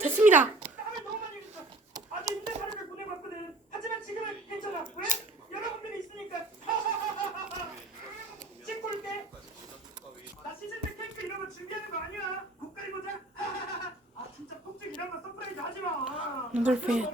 됐습니다. 눈돌핀.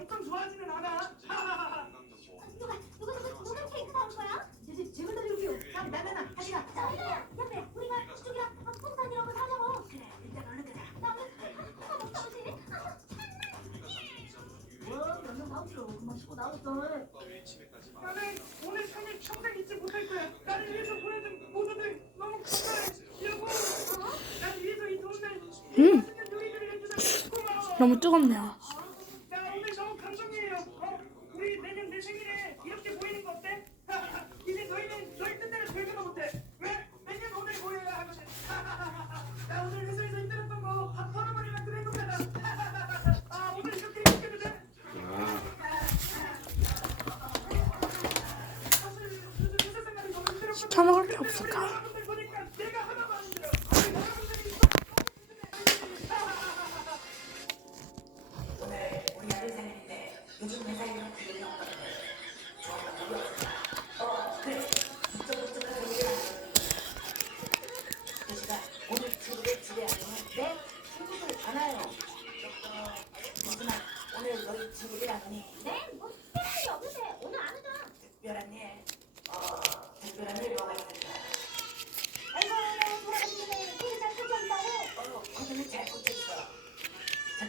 음. 너무 뜨겁네요. 처먹을 게 없을까?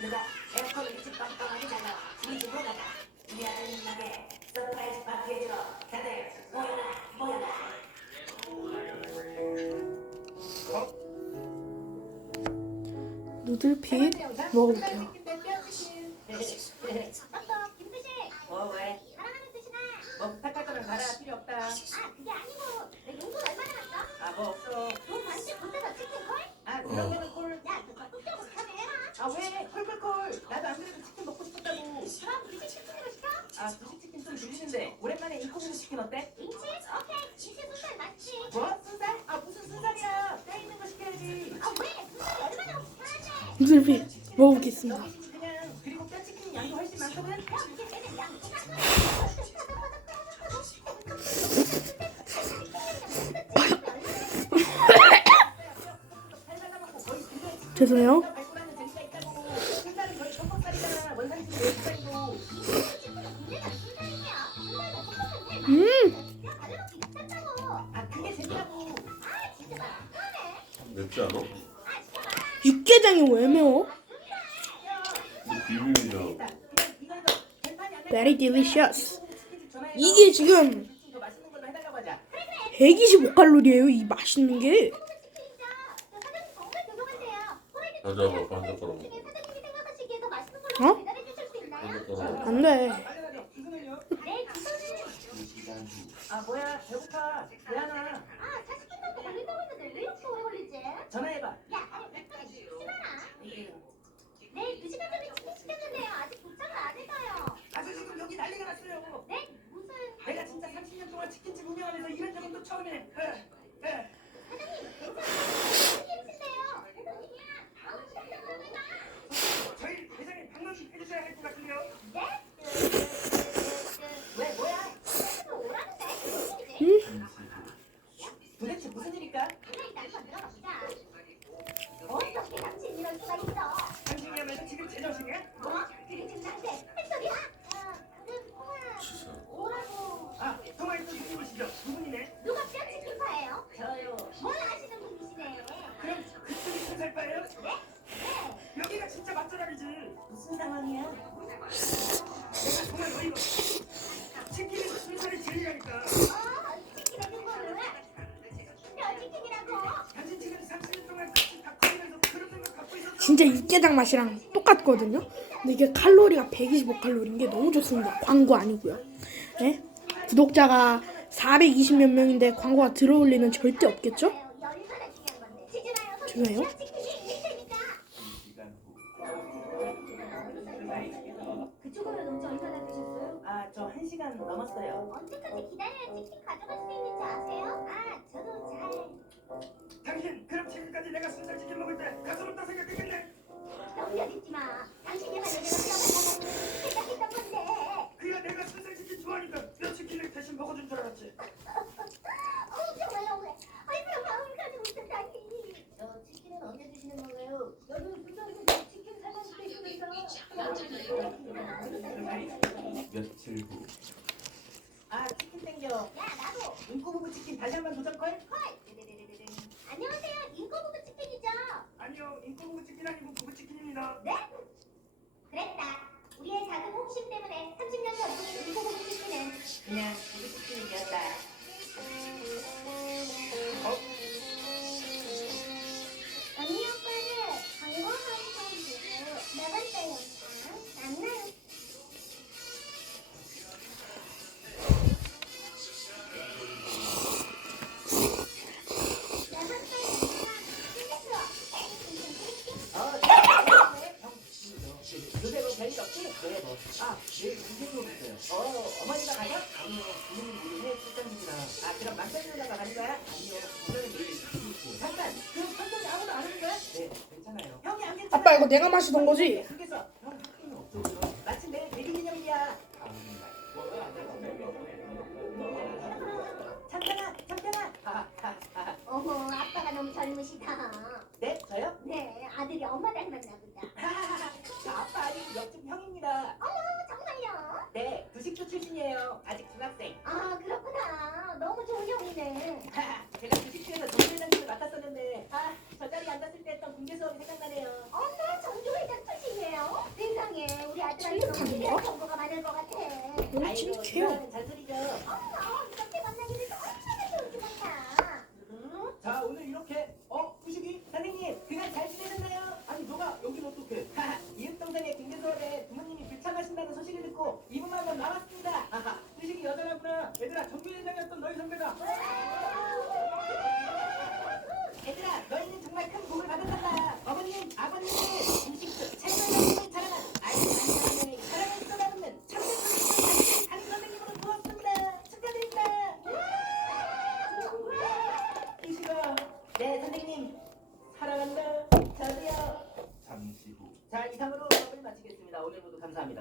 누가 에어컨 일찍 빵빵하게 잠가 우리 집으로 가자 우리 아들 민망해 서프라이즈 파티 해주러 다들 모여라 모여라 누들피 먹을게요. 무슨 비 먹어보겠습니다. 죄송해요. 샤스 이게 지금 125칼로리에요 이 맛있는 게. 어? 안돼. 아 뭐야 배고파. 미안아 아 사실 끝나고 걸린다고 했는데 왜 이렇게 오래 진짜 육개장 맛이랑 똑같거든요. 근데 이게 칼로리가 125칼로리인 게 너무 좋습니다. 광고 아니고요. 네? 구독자가 420몇 명인데 광고가 들어올리는 절대 없겠죠? 좋아요. 1시간 남았어요. 언제까지 기다려야 치킨 가져갈 수 있는지 아세요? 아, 저도 잘. 당신 그럼 지금까지 내가 순살 치킨 먹을 때 가슴을 따 생각했겠네. 넘겨짓지 마. 당신이 한 여자가 생각한다고 생각했던 건데. 그야 내가 순살 치킨 좋아하니까 몇 치킨을 대신 먹어준 줄 알았지. 며칠 후 안녕 인공부지 피라니 부부 아빠 이거 내가 마시던 거지? 그래서 형 학교는 없죠? 마침 내일 데뷔 기념일이야. 참편아, 참편아. 아, 아, 아. 어머 아빠가 너무 젊으시다. 네, 저요? 네 아들이 엄마 닮았나 보다. 저 아빠 아니고 옆집 형입니다. 어머 정말요? 네, 두식초 출신이에요. 아직 중학생. 아 그렇구나. 너무 좋은 형이네. 제가 주식회에서 정부회장님을 맡았었는데 아, 저 자리에 앉았을 때 했던 공개 수업이 생각나네요. 엄마 정조회장 출신이에요. 세상에 우리 아들한테 너무 착하네. 특이한 정보가 많을 것 같아. 너무 아이고, 침착해요. 누나는 잔소리죠. 어머 이렇게 만나게 돼서 얼마나 좋을 것 같아. 음, 자, 오늘 이렇게 어, 두식이 선생님, 그날 잘 지내셨나요? 아니, 너가 여긴 어떻게? 하하, 이웃 동생의 공개 수업에 부모님이 불참하신다는 소식을 듣고 이분만 한번 나왔습니다. 아하, 두식이 여자라구나. 얘들아, 정부회장이었던 너희 선배가. 얘들아, 너희는 정말 큰 복을 받았단다. 어머님, 아버님들, 음식도 최고의 자랑한 아이들 안녕하는 사랑을 쏟아붓는 참된 선생님, 한 선생님으로 부었습니다. 축하드립니다. 이시가, 네 선생님, 사랑한다. 저도요. 잠시 후 자, 이상으로 수업을 마치겠습니다. 오늘 모두 감사합니다.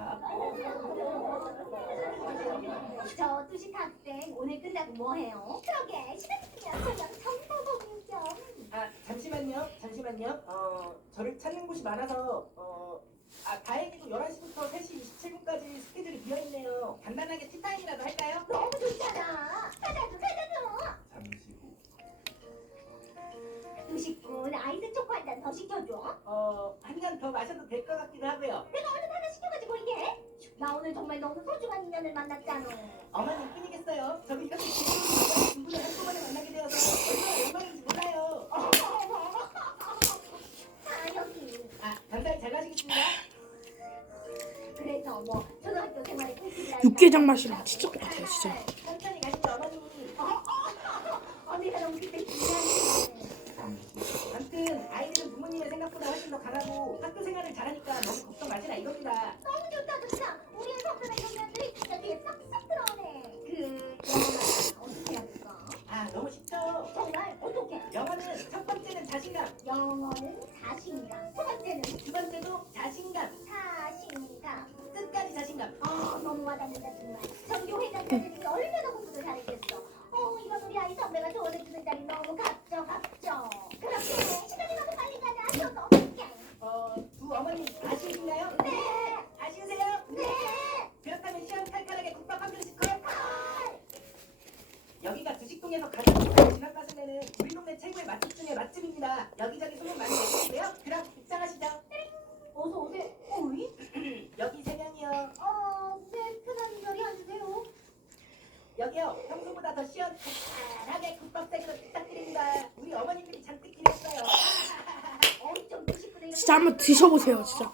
저 두식 학생 오늘 끝나고 뭐 해요? 그러게 시간 있으면 저랑 정보 공유 좀. 아, 잠시만요. 잠시만요. 어, 저를 찾는 곳이 많아서 어, 아, 다행히도 11시부터 3시 27분까지 스케줄이 비어있네요. 간단하게 티타임이라도 할까요? 너무 좋잖아. 찾아줘 찾아줘. 잠시 후 두식군 아이스 초코 한 잔 더 시켜줘. 어, 한 잔 더 마셔도 될 것 같기도 하고요. 내가 얼른 하나 시켜가지고 이게. 나 오늘 정말 너무 소중한 인연을 만났잖아. 어머님 뿐이겠어요. 저도 이렇게 두 분을 한꺼번에 만나게 되어서 얼마나 영광인지 몰라요. 자 여기. 아, 감사히 잘 마시겠습니다. 그래서 뭐 초등학교 생활에 꿈꾸지 육개장 맛이랑 진짜 똑같아요 진짜. 천천히 가시죠, 어머니. 언니가 너무 그때 후 아무튼 아이들은 부모님의 생각보다 훨씬 더 강하고 학교 생활을 잘하니까 너무 걱정 마시라 이겁니다. 너무 좋다 좋다. 우리의 성들의 경면들이 진짜 뒤에 싹싹 들어오네. 그 영어는 어떻게 해야 될까? 아, 너무 쉽죠? 정말 영어는 첫 번째는 자신감, 영어는 자신감. 두 번째는 두 번째도 자신감, 자신감. 끝까지 자신감. 아 너무 와닿는다 정말. 전교 회장들이 얼마나 공부를 잘했겠어. 어 이건 우리 아이 선배가 조언해주는 자리 너무 값져 값져. 그렇게 시간이 너무 빨리 가냐? 저도 어떡해. 어, 두 어머니 아시는가요? 네. 아시우세요? 네. 그렇다면 시원 칼칼하게 국밥 한 그릇씩 컷. 아, 여기가 두식동에서 가장 유명한 지나가서 내는 우리 동네 최고의 맛집 중에 맛집입니다. 여기저기 소문 많이 내주세요. 그럼 입장하시죠. 어서 오세요. 어이? 여기 세 명이요. 어, 네, 편한 자리 앉으세요. 여기요. 평소보다 더 시원 칼칼하게 국밥 세 그릇 부탁드립니다. 우리 어머니들이 잔뜩 기대했어요. 엄청 드시구나. 이렇게. 진짜 한번 드셔보세요 진짜.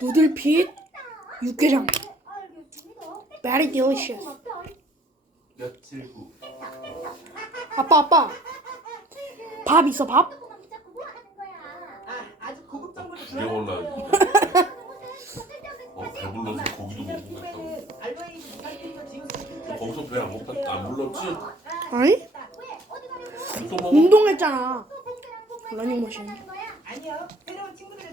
누들핏 육개장. Very delicious. 며칠 후 아빠 아빠 밥 있어 밥? 거야? 아, 주문했어요. 어 배불러서 고기도 못 먹겠다고 지우스 거기서 배 안 먹다 안 불렀지? 아니? 또 먹어? 운동했잖아. 러닝머신. 가는 거야? 아니요. 새로운 친구들을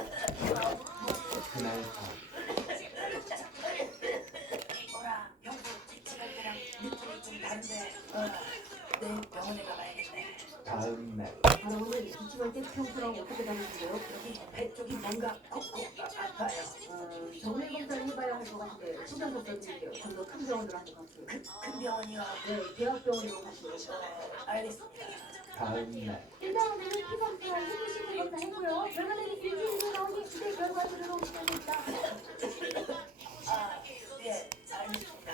뭔가 콕콕 아파요 어, 정밀 검사를 해봐야 할 것 같은데 소변 검사 드릴게요. 좀더 큰 병원으로 하는 것 같아요. 큰, 큰 병원이요 네, 대학병원으로 가시면 어, 알겠습니다 다음 날 일단 오늘은 피검사, 해주시는 검사 했고요. 결과는 일주일에 나오니 그때 결과 들어오시면 됩니다. 아예 알겠습니다